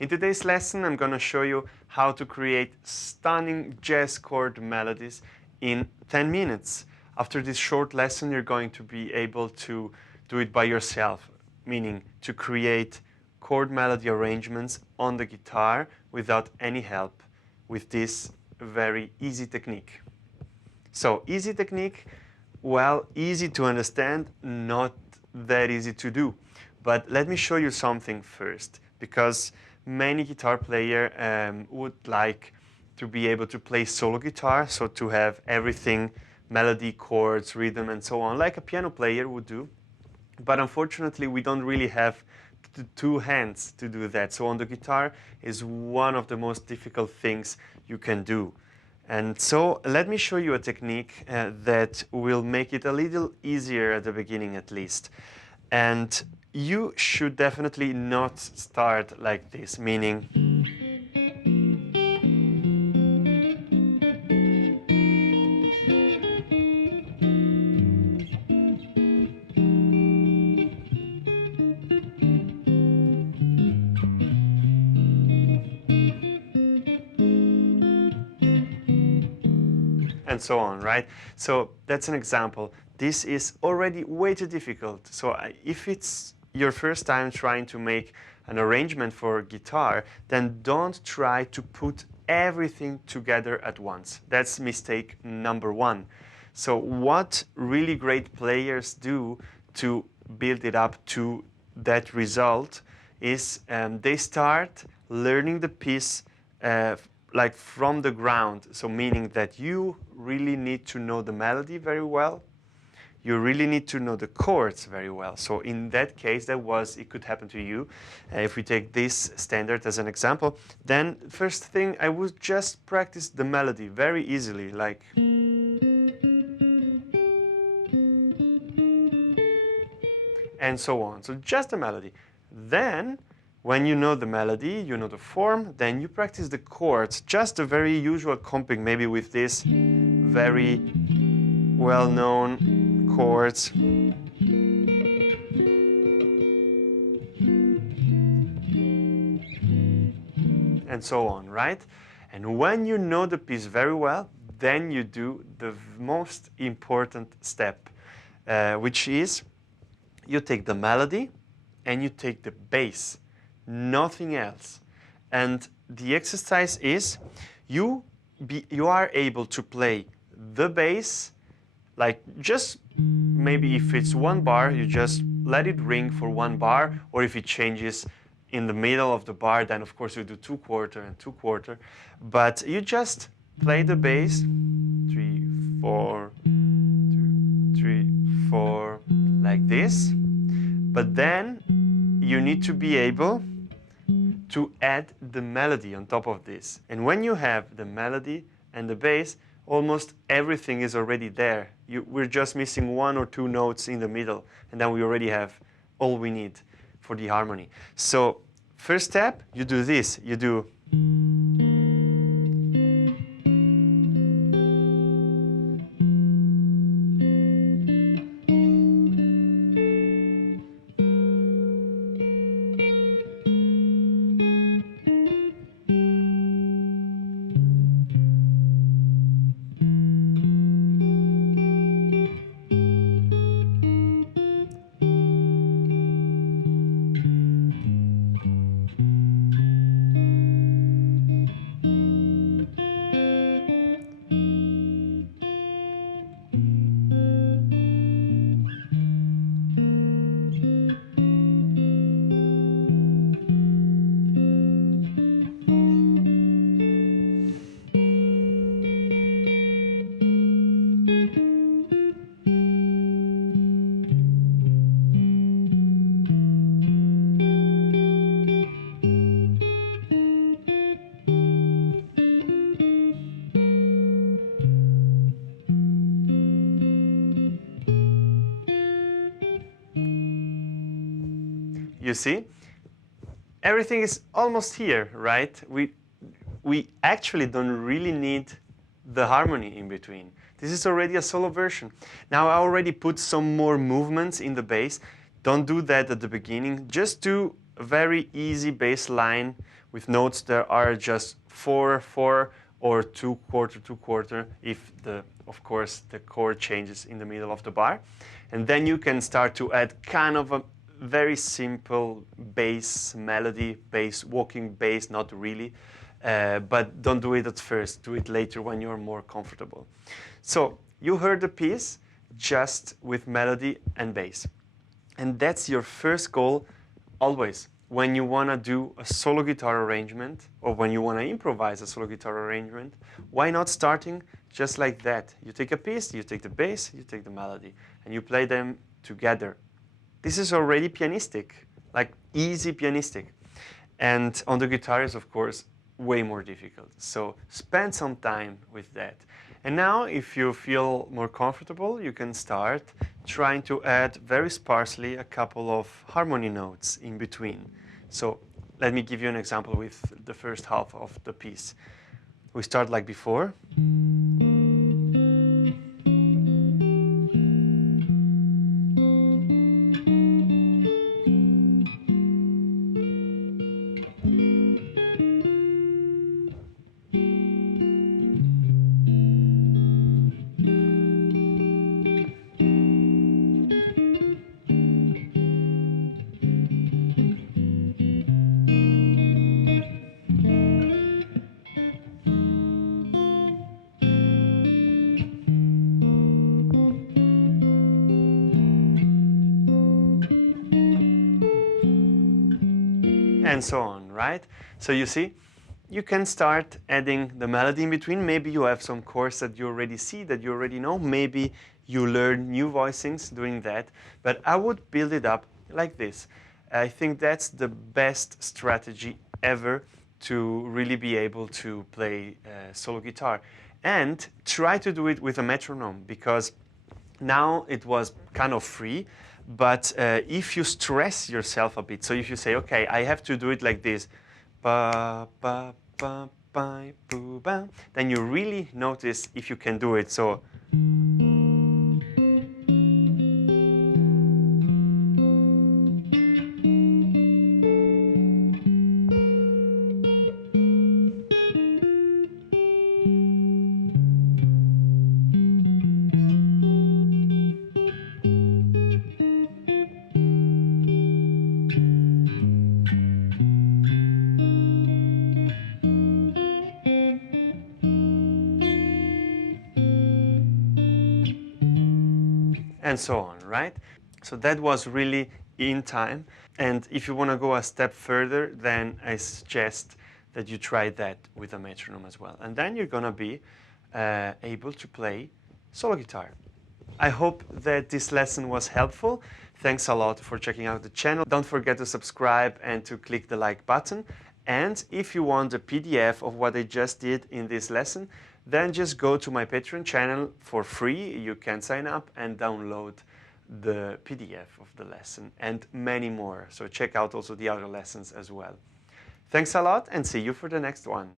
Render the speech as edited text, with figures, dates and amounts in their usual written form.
In today's lesson, I'm going to show you how to create stunning jazz chord melodies in 10 minutes. After this short lesson, you're going to be able to do it by yourself, meaning to create chord melody arrangements on the guitar without any help with this very easy technique. So, easy technique, well, easy to understand, not that easy to do. But let me show you something first, because many guitar players would like to be able to play solo guitar, so to have everything, melody, chords, rhythm, and so on, like a piano player would do. But unfortunately, we don't really have the two hands to do that. So on the guitar is one of the most difficult things you can do. And so let me show you a technique that will make it a little easier at the beginning at least. And you should definitely not start like this, meaning and so on, right? So that's an example. This is already way too difficult. So if it's your first time trying to make an arrangement for guitar, then don't try to put everything together at once. That's mistake number one. So what really great players do to build it up to that result is they start learning the piece like from the ground. So meaning that you really need to know the melody very well. You really need to know the chords very well. So in that case, it could happen to you. If we take this standard as an example, then first thing, I would just practice the melody very easily, like and so on. So just the melody. Then, when you know the melody, you know the form, then you practice the chords, just the very usual comping, maybe with this very well-known chords. And so on, right? And when you know the piece very well, then you do the most important step, which is you take the melody and you take the bass, nothing else. And the exercise is you are able to play the bass, like just maybe if it's one bar, you just let it ring for one bar, or if it changes in the middle of the bar, then of course you do 2/4 and 2/4. But you just play the bass, 3, 4, 2, 3, 4, like this. But then you need to be able to add the melody on top of this. And when you have the melody and the bass, almost everything is already there. We're just missing 1 or 2 notes in the middle, and then we already have all we need for the harmony. So first step, you do this. You do you see, everything is almost here, right? We actually don't really need the harmony in between. This is already a solo version. Now I already put some more movements in the bass. Don't do that at the beginning. Just do a very easy bass line with notes that are just 4/4 or 2/4 2/4 if of course the chord changes in the middle of the bar. And then you can start to add kind of a very simple bass melody, bass, walking bass, not really, but don't do it at first, do it later when you're more comfortable. So you heard the piece just with melody and bass. And that's your first goal always. When you want to do a solo guitar arrangement or when you want to improvise a solo guitar arrangement, why not starting just like that? You take a piece, you take the bass, you take the melody, and you play them together. This is already pianistic, like easy pianistic. And on the guitar is, of course, way more difficult. So spend some time with that. And now, if you feel more comfortable, you can start trying to add very sparsely a couple of harmony notes in between. So let me give you an example with the first half of the piece. We start like before. And so on, right? So you see, you can start adding the melody in between. Maybe you have some chords that you already see, that you already know. Maybe you learn new voicings doing that. But I would build it up like this. I think that's the best strategy ever to really be able to play solo guitar. And try to do it with a metronome, because now it was kind of free. But if you stress yourself a bit, so if you say, okay, I have to do it like this, ba, ba, ba, ba, boo, ba, then you really notice if you can do it. So and so on, right? So that was really in time. And if you want to go a step further, then I suggest that you try that with a metronome as well. And then you're going to be able to play solo guitar. I hope that this lesson was helpful. Thanks a lot for checking out the channel. Don't forget to subscribe and to click the like button. And if you want a PDF of what I just did in this lesson, then just go to my Patreon channel for free. You can sign up and download the PDF of the lesson and many more. So check out also the other lessons as well. Thanks a lot and see you for the next one.